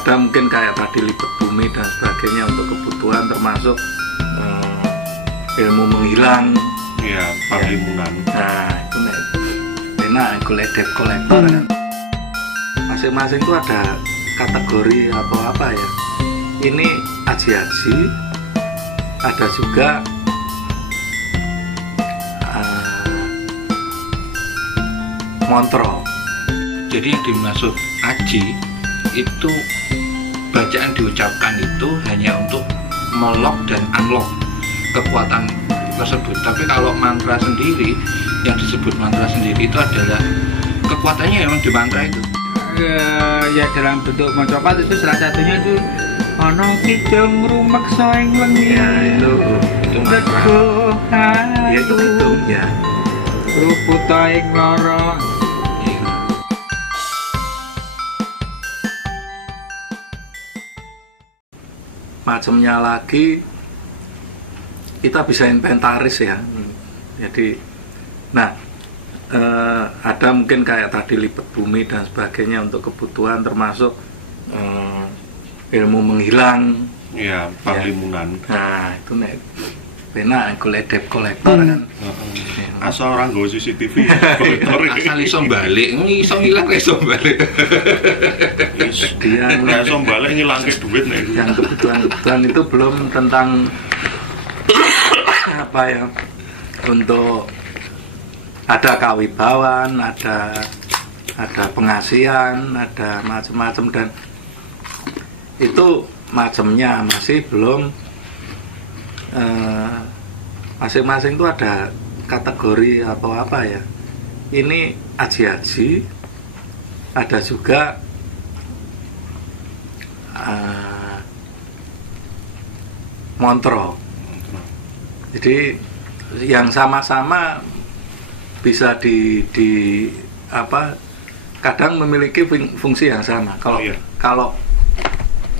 ada mungkin kayak tadi lipat bumi dan sebagainya untuk kebutuhan termasuk ilmu menghilang. Iya, parlimunan. Nah itu enak golek debt collector kan. Masing-masing itu ada kategori atau apa ya. Ini aji-aji, ada juga montro. Jadi yang dimaksud aji itu bacaan diucapkan itu hanya untuk melok dan unlock kekuatan tersebut. Tapi kalau mantra sendiri, yang disebut mantra sendiri itu adalah kekuatannya memang di mantra itu. Ya dalam bentuk mencoba itu salah satunya itu ono kidung rumaksa ing wengi. Ya itu mantra. Ya itu hitung ya. Ruputa ing lara. Macamnya lagi kita bisa inventaris ya. Jadi nah ada mungkin kayak tadi lipat bumi dan sebagainya untuk kebutuhan termasuk ilmu menghilang. Iya, parlimunan. Nah itu enak golek debt collector kan. Asal orang nggo CCTV kolektor Asal iso balik, iso ngilang iso balik. dia iso balik ngilangke duit nih. Yang kebutuhan itu belum tentang apa ya, untuk ada kawibawaan, ada pengasihan, ada macam-macam, dan itu macamnya masih belum masing-masing itu ada kategori atau apa ya. Ini aji-aji, ada juga montro. Jadi yang sama-sama bisa di apa, kadang memiliki fungsi yang sama. Kalau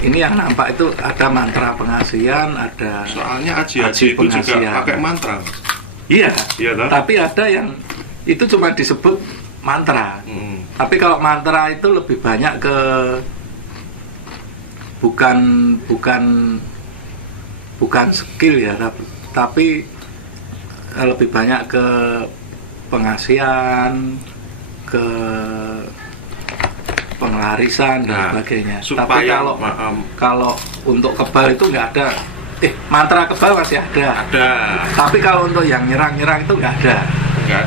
ini yang nampak itu ada mantra pengasihan, ada soalnya aji-aji itu juga pakai mantra. Iya, iya tapi ada yang itu cuma disebut mantra. Tapi kalau mantra itu lebih banyak ke bukan skill ya, tapi lebih banyak ke pengasihan, ke penglarisan dan sebagainya. Tapi kalau untuk kebal itu nggak ada. Mantra kebal masih ada. Tapi kalau untuk yang nyerang-nyerang itu nggak ada. Nggak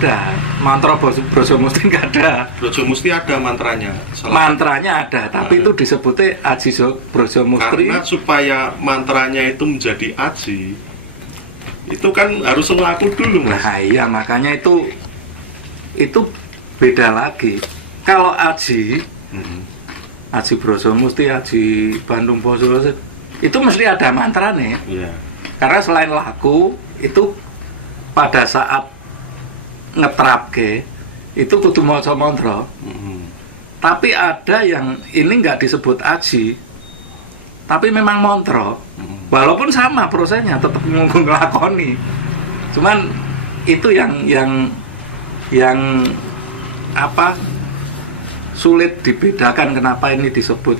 ada. Mantra Brojomusti nggak ada. Brojomusti ada mantranya. Mantranya ada, tapi itu disebutnya Aji Brojomusti. Karena supaya mantranya itu menjadi aji, itu kan harus laku dulu, Mas. Nah iya, makanya itu beda lagi. Kalau Aji, Aji Brojomusti, Aji Bandung Poso, itu mesti ada mantra nih. Karena selain laku, itu pada saat ngetrapke itu kudu maca mantra. Tapi ada yang ini nggak disebut aji, tapi memang mantra. Walaupun sama prosesnya, tetap ngelakoni. Cuman itu yang apa, sulit dibedakan kenapa ini disebut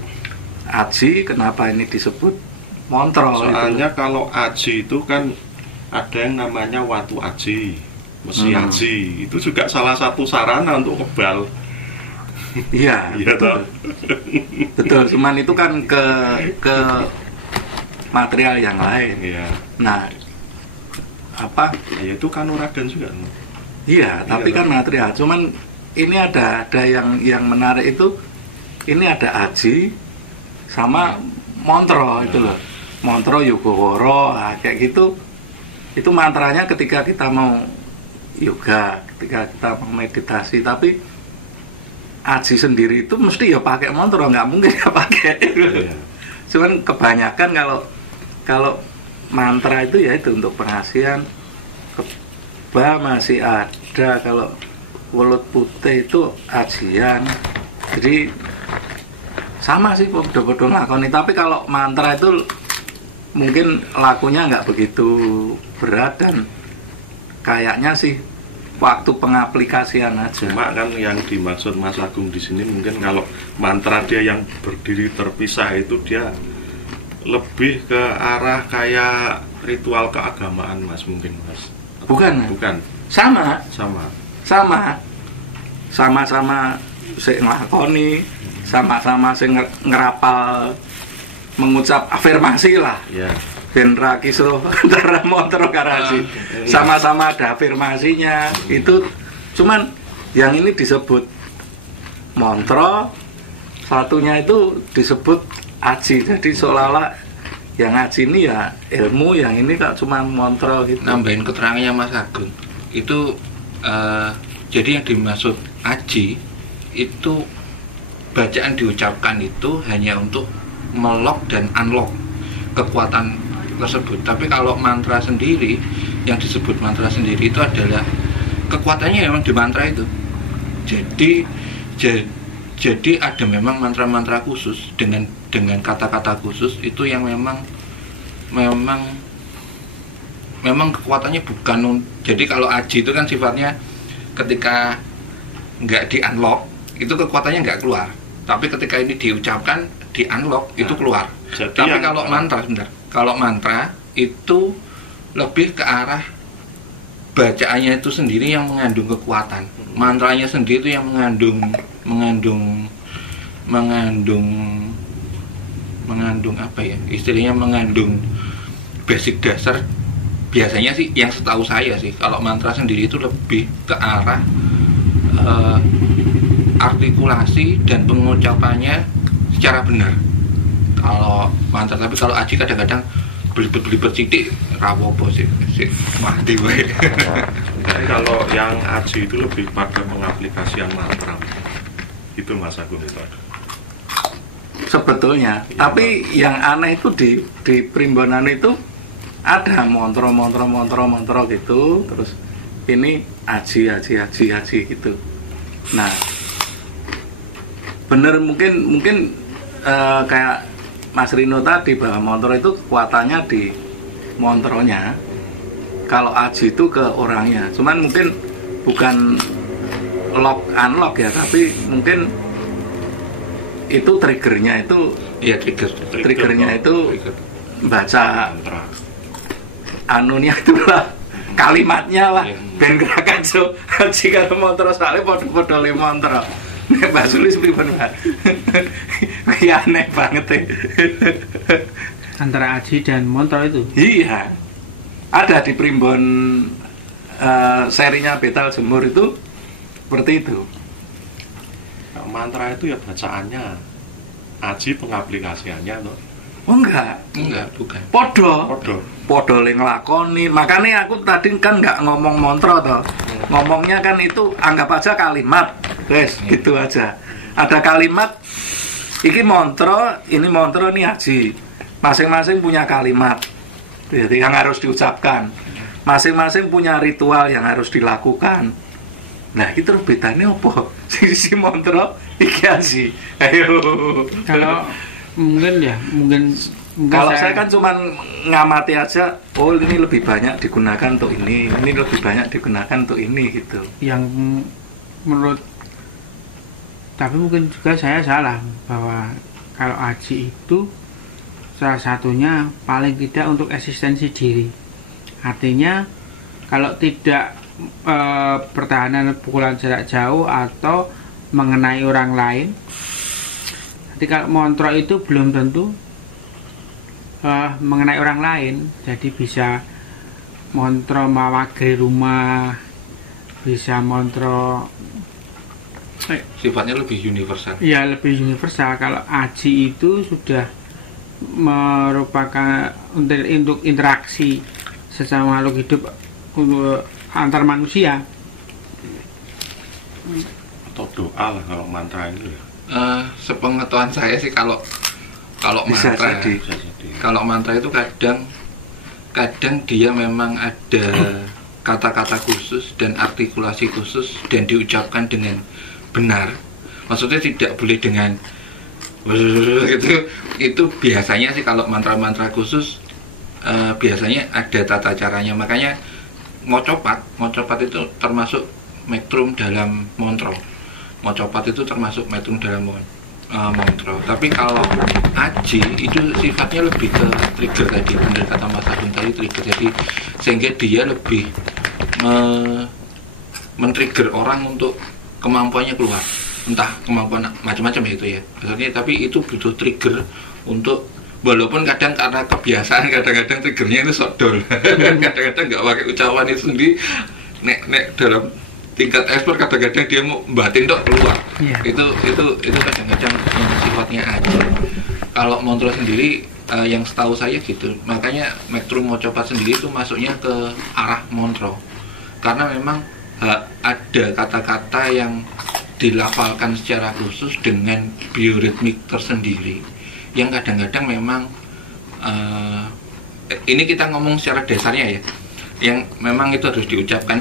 aji, kenapa ini disebut mantra. Soalnya kalau aji itu kan ada yang namanya watu aji, mesi aji, itu juga salah satu sarana untuk kebal. Iya, betul. Betul, cuman itu kan ke material yang lain. Nah, apa? Ya itu kanuragan juga. Iya, tapi kan material. Cuman ini ada yang menarik itu, ini ada aji sama mantra itu loh. Mantra Yogawara, kayak gitu. Itu mantranya ketika kita mau yoga, ketika kita mau meditasi. Tapi aji sendiri itu mesti ya pakai mantra, nggak mungkin ya pakai. Cuman kebanyakan kalau mantra itu ya itu untuk pengasihan. Keba masih ada, kalau welut putih itu ajian. Jadi sama sih bodoh-bodoh ngakoni. Tapi kalau mantra itu mungkin lakunya nggak begitu berat, dan kayaknya sih waktu pengaplikasian aja. Cuma kan yang dimaksud Mas Agung di sini mungkin kalau mantra dia yang berdiri terpisah itu dia lebih ke arah kayak ritual keagamaan Mas mungkin Mas. Bukan. Sama-sama sing nglakoni, sama-sama sing ngerapal mengucap afirmasi lah. Ya. Ben ra kisruh antara mantra karasi. Sama-sama ada afirmasinya. Itu cuman yang ini disebut mantra, satunya itu disebut aji. Jadi seolah-olah yang aji ini ya ilmu, yang ini tak cuma mantra gitu. Nambahin keterangannya Mas Agung. Itu jadi yang dimaksud aji itu bacaan diucapkan itu hanya untuk melock dan unlock kekuatan tersebut. Tapi kalau mantra sendiri, yang disebut mantra sendiri itu adalah kekuatannya memang di mantra itu. Jadi ada memang mantra-mantra khusus dengan kata-kata khusus itu yang memang kekuatannya bukan. Jadi kalau aji itu kan sifatnya ketika nggak di unlock itu kekuatannya nggak keluar. Tapi ketika ini diucapkan di unlock itu keluar. Tapi kalau mantra kalau mantra itu lebih ke arah bacaannya itu sendiri yang mengandung kekuatan. Mantranya sendiri itu yang mengandung apa ya? Istilahnya mengandung basic dasar. Biasanya sih yang setahu saya sih kalau mantra sendiri itu lebih ke arah artikulasi dan pengucapannya secara benar. Kalau mantra, tapi kalau aji kadang-kadang belibet sidik rawopo sih mati wae. Jadi kalau yang aji itu lebih pada pengaplikasian mantra. Itu Mas Agung itu. Sebetulnya, ya, tapi yang aneh itu di Primbonan itu ada mantra gitu, terus ini aji gitu. Nah, bener mungkin kayak Mas Rino tadi bahwa mantra itu kekuatannya di mantronya. Kalau aji itu ke orangnya. Cuman mungkin bukan lock unlock ya, tapi mungkin itu triggernya itu ya triggernya itu baca anunya itulah kalimatnya lah. Ben gerakan so aji karo mantra soalnya podo-podo le mantra. Nek Mbak Sulis pripun, Mbak? Ya aneh banget ya. Antara aji dan mantra itu? Iya. Ada di Primbon serinya Betal Jemur itu seperti itu. Nah, mantra itu ya bacaannya. Aji pengaplikasiannya toh. Oh enggak, bukan. Podo le nglakoni. Makanya aku tadi kan enggak ngomong mantra toh. Ngomongnya kan itu anggap aja kalimat. Wes, gitu aja. Ada kalimat iki mantra, ini mantra, ini aji. Masing-masing punya kalimat. Jadi yang harus diucapkan. Masing-masing punya ritual yang harus dilakukan. Nah, itu bedanya apa? Sisi mantra iki aji. Ayo. Kalau mungkin kalau saya kan cuma ngamati aja, oh ini lebih banyak digunakan untuk ini lebih banyak digunakan untuk ini gitu. Yang menurut, tapi mungkin juga saya salah bahwa kalau aji itu salah satunya paling tidak untuk eksistensi diri. Artinya kalau tidak pertahanan pukulan jarak jauh atau mengenai orang lain. Jadi kalau mantra itu belum tentu mengenai orang lain. Jadi bisa mantra mawagri rumah, bisa mantra sifatnya lebih universal. Ya, lebih universal. Kalau aji itu sudah merupakan untuk interaksi sesama makhluk hidup untuk antar manusia. Atau doa lah kalau mantra itu. Sepengetahuan saya sih kalau bisa mantra, jadi. Kalau mantra itu kadang dia memang ada kata-kata khusus dan artikulasi khusus dan diucapkan dengan benar. Maksudnya tidak boleh dengan itu biasanya sih kalau mantra-mantra khusus biasanya ada tata caranya. Makanya mocopat itu termasuk metrum dalam montro. Mocopat itu termasuk metrum dalam montro. Tapi kalau aji itu sifatnya lebih ke trigger tadi, benar kata Mas Agung tadi, trigger. Jadi sehingga dia lebih men-trigger orang untuk kemampuannya keluar, entah kemampuan macam-macam ya itu ya. Maksudnya tapi itu butuh trigger untuk, walaupun kadang karena kebiasaan kadang-kadang triggernya itu sodol. Kadang-kadang nggak pakai ucapan itu sendiri, nek dalam tingkat ekspor kadang-kadang dia mau batin dok keluar. Itu kadang-kadang yang sifatnya aja. Kalau montro sendiri yang setahu saya gitu, makanya metrum mocopat sendiri itu masuknya ke arah montro, karena memang ada kata-kata yang dilafalkan secara khusus dengan bioritmik tersendiri yang kadang-kadang memang ini kita ngomong secara dasarnya ya, yang memang itu harus diucapkan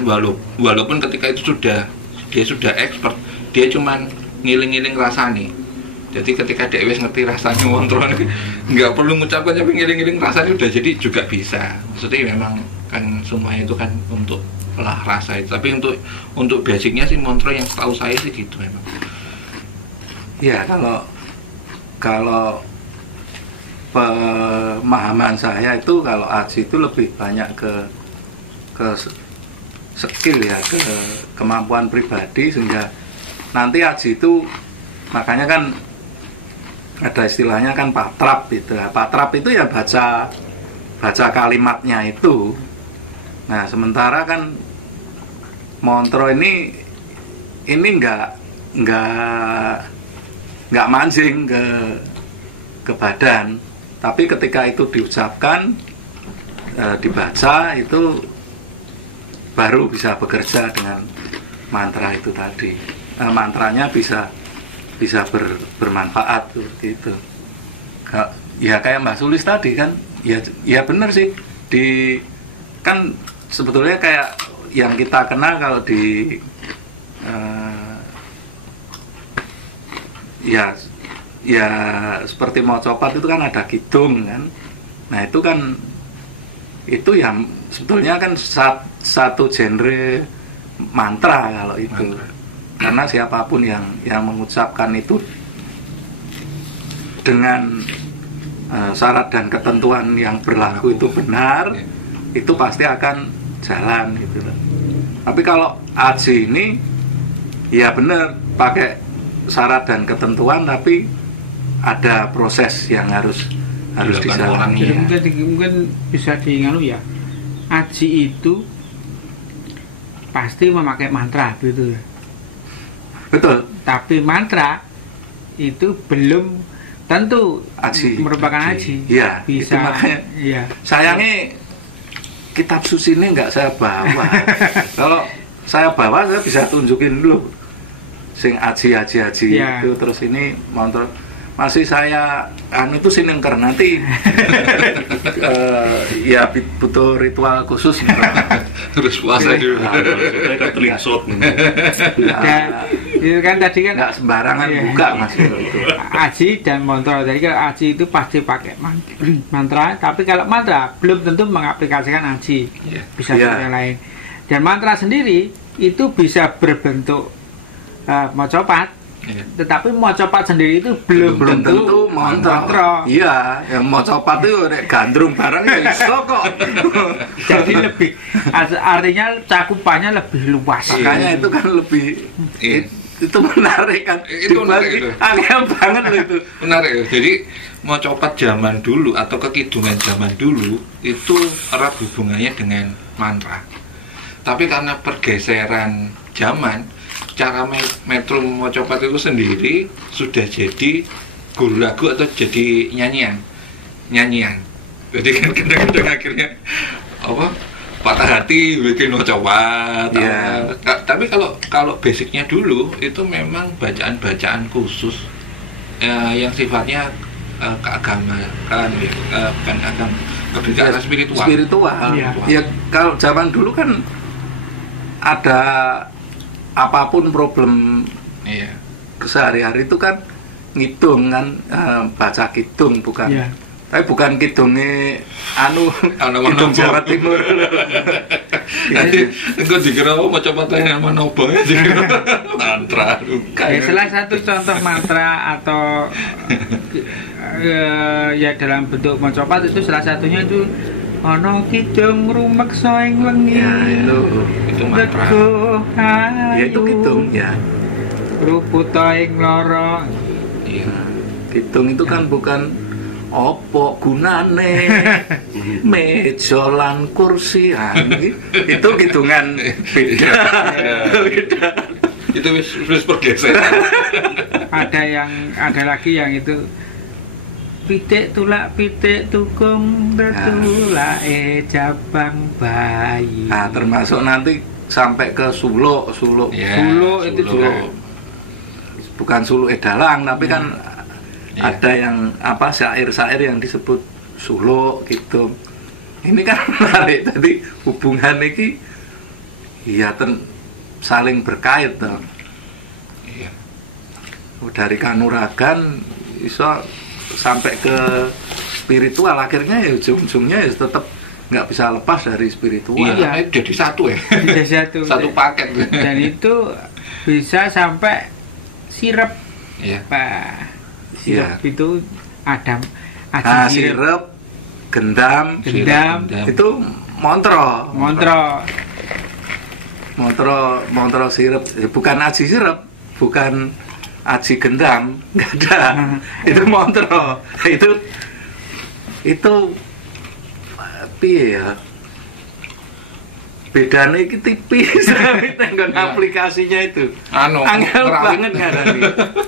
walaupun ketika itu dia sudah expert, dia cuman ngiling-ngiling rasanya. Jadi ketika dia ngerti rasanya montro, nggak perlu mengucapkan tapi ngiling-ngiling rasanya udah jadi juga bisa. Maksudnya memang kan semuanya itu kan untuk lah rasa itu, tapi untuk basicnya sih montro yang setahu saya sih gitu memang. Ya kalau pemahaman saya itu kalau aji itu lebih banyak ke skill ya, ke kemampuan pribadi, sehingga nanti aji itu makanya kan ada istilahnya kan patrap gitu. Patrap itu ya baca kalimatnya itu. Nah sementara kan montro ini nggak mancing ke badan, tapi ketika itu diucapkan, dibaca itu baru bisa bekerja dengan mantra itu tadi. Mantranya bisa bermanfaat gitu. Ya kayak Mbak Sulis tadi kan, ya benar sih. Kan sebetulnya kayak yang kita kenal kalau di ya seperti mocopat itu kan ada kidung kan. Nah itu kan itu yang sebetulnya kan satu genre mantra kalau itu. Karena siapapun yang mengucapkan itu dengan syarat dan ketentuan yang berlaku itu benar, itu pasti akan jalan gitu loh. Tapi kalau aji ini ya benar pakai syarat dan ketentuan, tapi ada proses yang harus dijalani. Mungkin bisa diingat ya, aji itu pasti memakai mantra gitu ya. Betul. Tapi mantra itu belum tentu aji merupakan aji. Iya. Bisa. Makanya, iya. Sayangnya kitab suci ini nggak saya bawa. Kalau saya bawa saya bisa tunjukin dulu. Sing aji iya. Itu terus ini montro. Masih saya itu sinengker nanti ya butuh ritual khusus terus puasa dulu kita telinksot itu kan tadi kan nggak sembarangan buka Mas itu aji dan mantra. Jadi kalau aji itu pasti pakai mantra, tapi kalau mantra belum tentu mengaplikasikan aji, bisa yang lain. Dan mantra sendiri itu bisa berbentuk mocopat. Tetapi mocopat sendiri itu belum tentu mantra. Iya, yang mocopat itu gandrung barang ya iso kok. Jadi lebih artinya cakupannya lebih luas. Makanya itu kan lebih itu menarik kan. Itu menarik itu. Aneh banget loh itu. Menarik. Jadi mocopat zaman dulu atau kekidungan zaman dulu itu erat hubungannya dengan mantra. Tapi karena pergeseran zaman, cara metrum mocopat itu sendiri sudah jadi guru lagu atau jadi nyanyian. Jadi kan kadang-kadang akhirnya patah hati bikin mocopat. Tapi kalau basicnya dulu itu memang bacaan khusus yang sifatnya keagamaan, bukan agama, lebih ke arah spiritual. Ya kalau zaman dulu kan ada apapun problem kesehari-hari itu kan ngitung kan, baca kidung bukan Tapi bukan kidungnya kidung Jawa Timur. Engko dikira maca patah manopo dikira mantra. Ya, salah satu contoh mantra atau ya dalam bentuk mocopat itu salah satunya itu ono kidung rumeksa ing wengi. Ya itu mantra. Ya itu kidung ya. Ruputa ing loro. Iya. Kidung itu kan bukan opo gunane meja lan kursi itu kidungan beda. Itu wis pergeseran. Ada lagi yang itu pitik tulak pitik tukung betulak jabang bayi. Nah, termasuk nanti sampai ke suluk Ya, Suluk itu juga. bukan suluk edalang tapi kan ada yang apa syair-syair yang disebut suluk gitu. Ini kan menarik tadi hubungan ini ya saling berkait toh. Iya. Dari kanuragan bisa sampai ke spiritual akhirnya ya ujung-ujungnya ya tetap nggak bisa lepas dari spiritual. Iya, jadi satu ya. Bisa Satu paket. Dan itu bisa sampai sirup. Iya. Pak. Iya. Sirup itu ada Nah, sirup, gendam, gendam, itu montro sirup. Bukan aji sirup, bukan aji gendam, nggak ada. Itu montro. Itu piye ya? Bedanya itu tipis tenggon aplikasinya itu. Angel banget ngarani.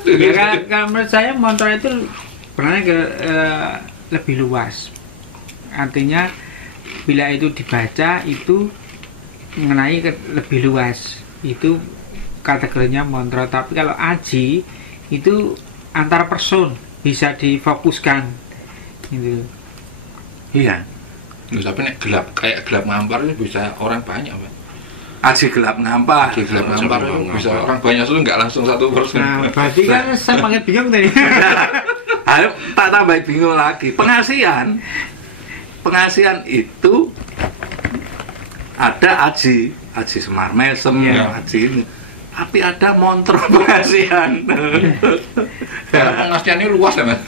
Ya kan menurut saya montro itu sebenarnya lebih luas. Artinya bila itu dibaca itu mengenai lebih luas. Itu kategorinya montro. Tapi kalau aji itu antar person bisa difokuskan. Gitu. Iya. Tapi nek gelap ngampar itu bisa orang banyak, Pak. Aji gelap ngampar. Aji gelap ngampar itu bisa orang banyak itu nggak langsung 1%. Nah, berarti kan saya makin bingung tadi. Ayo tak tambah bingung lagi. Pengasihan itu ada aji Semar Mesem, aji ini. Tapi ada montro pengasihan. Ya, pengasihannya luas ya, Mas.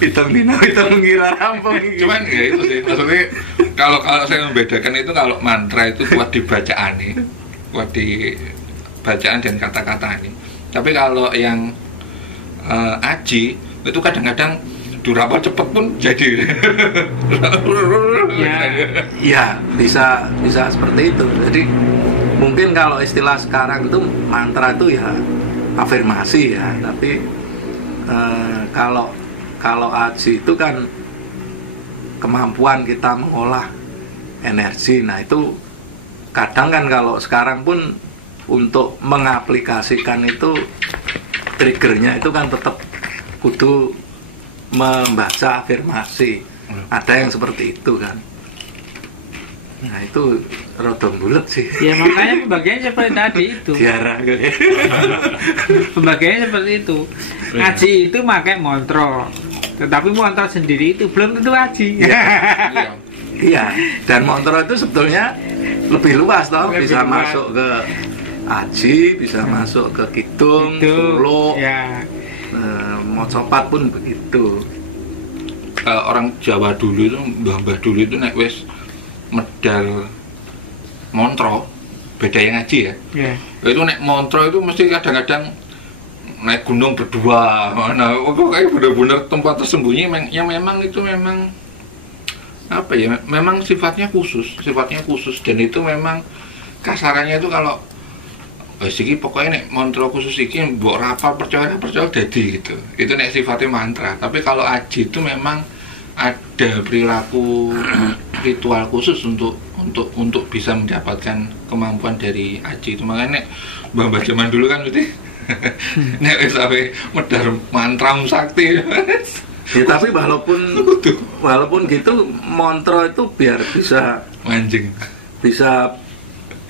Hitung dina, hitung mengira rampung. Cuman ya itu sih, maksudnya kalau saya membedakan itu kalau mantra itu buat dibacaan nih, buat di bacaan dan kata-kata ini. Tapi kalau yang aji itu kadang-kadang durapa cepet pun jadi. Ya bisa seperti itu. Jadi mungkin kalau istilah sekarang itu mantra itu ya afirmasi ya, tapi kalau aji itu kan kemampuan kita mengolah energi. Nah itu kadang kan kalau sekarang pun untuk mengaplikasikan itu triggernya itu kan tetap kudu membaca afirmasi. Ada yang seperti itu kan. Nah itu rodong bulet sih. Ya makanya pembagiannya seperti tadi itu. Diarah Pembagiannya seperti itu. Ngaji itu pakai montro, tetapi montro sendiri itu belum tentu ngaji. Iya. Dan montro itu sebetulnya lebih luas toh, bisa luas. Masuk ke aji, bisa masuk ke kidung, suluk, mocopat pun begitu. Orang Jawa dulu itu, mbah dulu itu nek wis medal montro, beda yang ngaji ya. Itu nek montro itu mesti kadang-kadang naik gunung berdua. Nah, kok kayak bener-bener tempat tersembunyi yang memang itu memang apa ya? Memang sifatnya khusus dan itu memang kasarannya itu kalau iki pokoknya nek montro khusus iki mbok rapal percaya dadi gitu. Itu nek sifatnya mantra. Tapi kalau aji itu memang ada perilaku ritual khusus untuk bisa mendapatkan kemampuan dari aji itu. Makanya nek mbah zaman dulu kan mesti nek wis sampe medar mantra sakti. Ya tapi walaupun gitu montro itu biar bisa mancing, bisa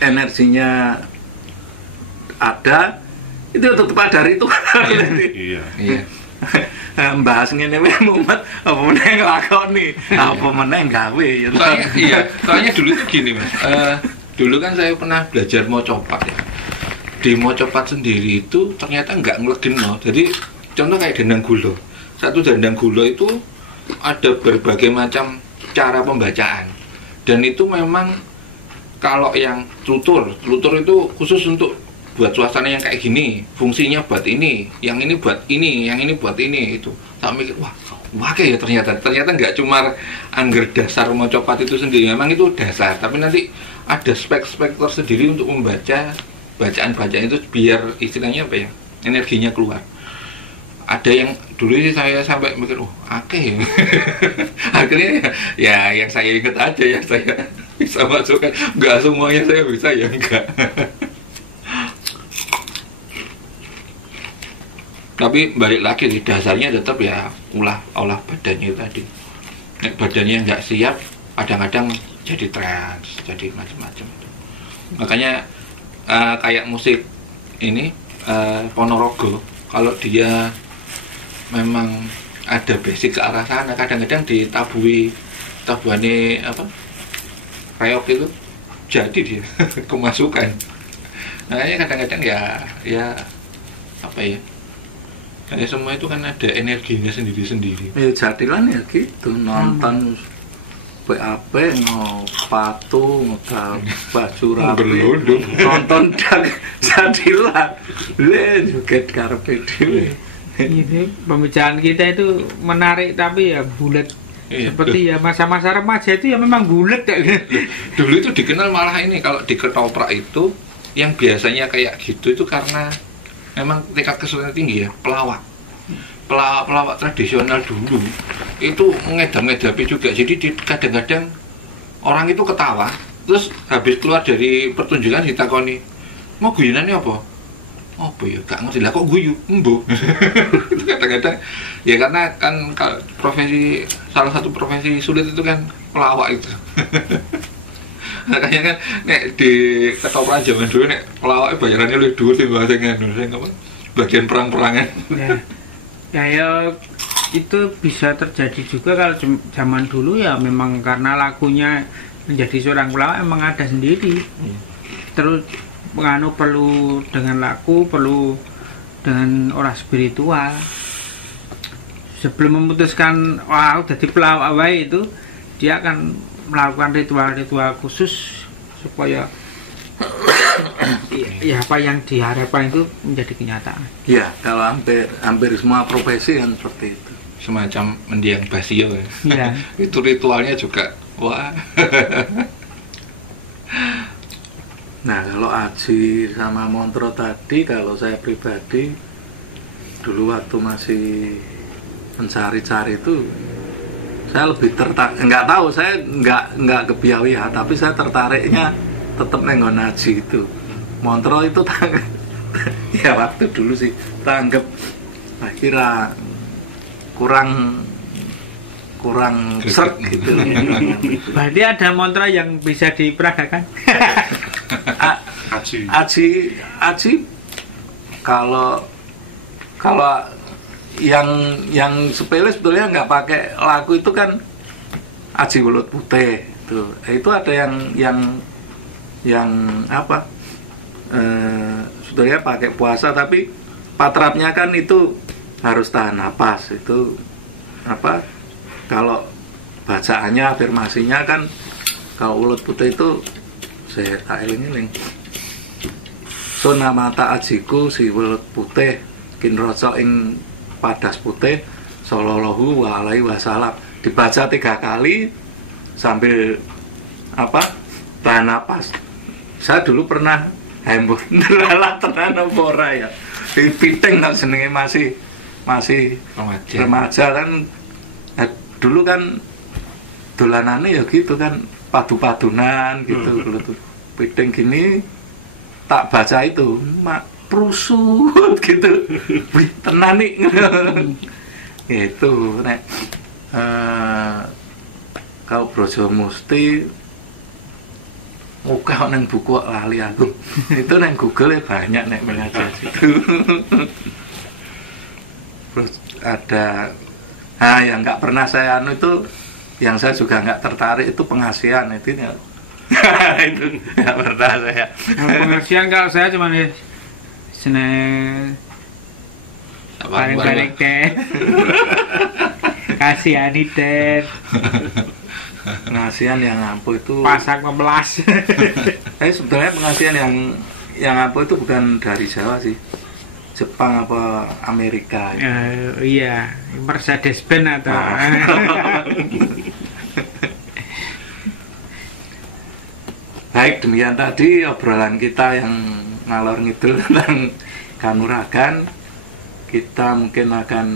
energinya ada, itu tetap ada ritual. Iya. Iya. Bahas ngene wae mumet apa meneh nglakoni, apa meneh gawe ya. Soalnya dulu itu gini Mas. Dulu kan saya pernah belajar mocopat ya. Di mocopat sendiri itu ternyata nggak nglegeno. Jadi contoh kayak dendang gula. Satu dendang gula itu ada berbagai macam cara pembacaan. Dan itu memang kalau yang tutur itu khusus untuk buat suasana yang kayak gini, fungsinya buat ini, yang ini buat ini, yang ini buat ini, itu. Tak mikir, wah kayak ya ternyata nggak cuma angger dasar mocopat itu sendiri, memang itu dasar, tapi nanti ada spek-spek tersendiri untuk membaca bacaan-bacaan itu biar istilahnya apa ya, energinya keluar. Ada yang dulu sih saya sampai mikir, akeh. Akhirnya ya yang saya ingat aja yang saya bisa masukkan, nggak semuanya saya bisa ya enggak. Tapi balik lagi di dasarnya tetap ya olah badannya tadi. Nek badannya nggak siap, kadang-kadang jadi trans, jadi macam-macam. Makanya kayak musik ini Ponorogo, kalau dia memang ada basic ke arah sana, kadang-kadang tabuhannya apa reok itu jadi dia kemasukan. Makanya kadang-kadang ya apa ya, karena semua itu kan ada energinya sendiri-sendiri. Ya jadilah ya gitu, nonton PAP, ngopatu, ngedal baju rapi, nonton dan jadilah joget karpet dhewe. Ini pembicaraan kita itu menarik tapi ya bulat. Seperti ya masa-masa remaja itu ya memang bulat ya. Dulu itu dikenal malah ini, kalau di ketoprak itu yang biasanya kayak gitu itu karena memang tingkat kesulitan tinggi ya, pelawak tradisional dulu itu mengedap-edapi juga. Jadi kadang-kadang orang itu ketawa, terus habis keluar dari pertunjukan ditakoni, mau guyonannya apa ya, gak ngerti lah kok guyu, embo. Itu kadang-kadang ya karena kan salah satu profesi sulit itu kan pelawak itu. Makanya kan nek di ketoprak zaman dulu nek pelawaknya bayarannya lebih dhuwur timbang sing bagian perang-perangan. Ya itu bisa terjadi juga kalau zaman dulu ya memang karena lakunya menjadi seorang pelawak emang ada sendiri. Terus perlu dengan laku, perlu dengan orang spiritual. Sebelum memutuskan jadi pelawak itu, dia akan melakukan ritual-ritual khusus supaya ya apa yang diharapkan itu menjadi kenyataan. Ya, kalau hampir semua profesi kan seperti itu. Semacam mendiang basio ya. Ya. Itu ritualnya juga wah. Nah, kalau aji sama montro tadi, kalau saya pribadi dulu waktu masih mencari-cari itu, saya lebih tertarik, nggak tahu, saya nggak kebiawi ya, tapi saya tertariknya tetap nenggon aji itu. Montro itu ya waktu dulu sih tanggap, kira kurang seret gitu. Berarti ada montro yang bisa diperagakan. Aji kalau yang sepele sebetulnya nggak pakai laku itu kan aji welut putih itu ada yang apa sebetulnya pakai puasa, tapi patrapnya kan itu harus tahan napas. Itu apa, kalau bacaannya afirmasinya kan kalau welut putih itu saya tak eling-eling. Sunamata ajiku si welut putih kinroco ing padas putih sallallahu alaihi wasallam. Dibaca 3 kali sambil apa, tahan napas. Saya dulu pernah hembur nelalah tenan apa ora ya. Di piting kan senenge masih remaja kan. Dulu kan dolanane ya gitu kan, padu-padunan gitu dulu tuh. Piting gini tak baca itu prusut gitu. Wih, tenan nih. Itu nek kalau Brojo Musti muka neng buku kok lali aku. Itu neng Google banyak nek mengajar itu. Terus ada yang nggak pernah saya anu itu, yang saya juga nggak tertarik itu pengasihan itu ya. Itu nggak pernah saya. Pengasihan kalau saya cuma seneng paling teh. Kasihani teh. Pengasihan yang ampuh itu Pasak 15. sebenarnya pengasihan yang ampuh itu bukan dari Jawa sih, Jepang apa Amerika gitu. Iya, Mercedes Benz atau Baik, demikian tadi obrolan kita yang ngalor ngidul tentang kanuragan. Kita mungkin akan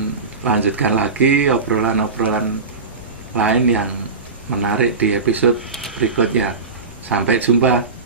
lanjutkan lagi obrolan-obrolan lain yang menarik di episode berikutnya. Sampai jumpa.